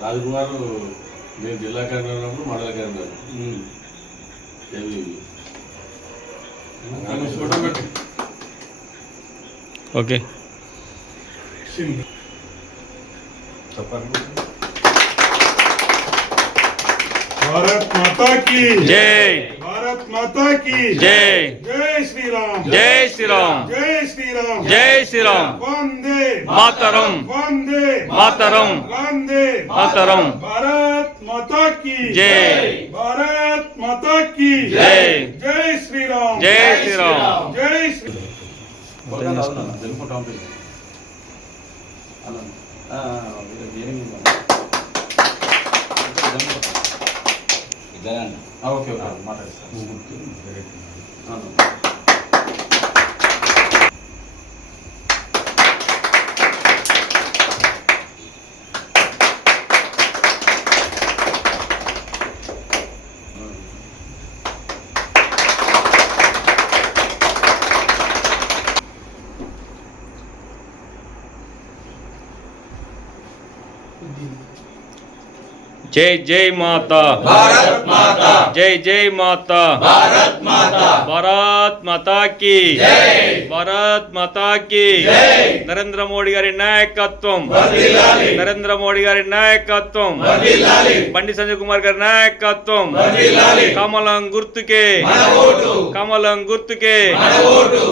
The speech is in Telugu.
రాజకుమార్ మేము జిల్లా కేంద్రం ఉన్నప్పుడు మండల కేంద్రం ఓకే भारत माता की जय, भारत माता की जय, जय श्री राम, जय श्री राम, जय श्री राम, जय श्री राम, वंदे मातरम, वंदे मातरम, वंदे मातरम, भारत माता की जय, भारत माता की जय, जय श्री राम, जय श्री राम, जय श्री ఓకే ఓకే మాట్లాడేస్తాను. जय जय माता, भारत माता, जय जय माता, भारत माता, भारत माता की जय, भारत माता की जय, नरेंद्र मोदी गारी नायकत्వం వర్ధిల్లాలి, नरेंद्र मोदी गारी नायकत्వం వర్ధిల్లాలి, బండి సంజయ్ కుమార్ గారి నాయకత్వం వర్ధిల్లాలి, కమలం గుర్తుకే మన ఓటు, కమలం గుర్తుకే మన ఓటు.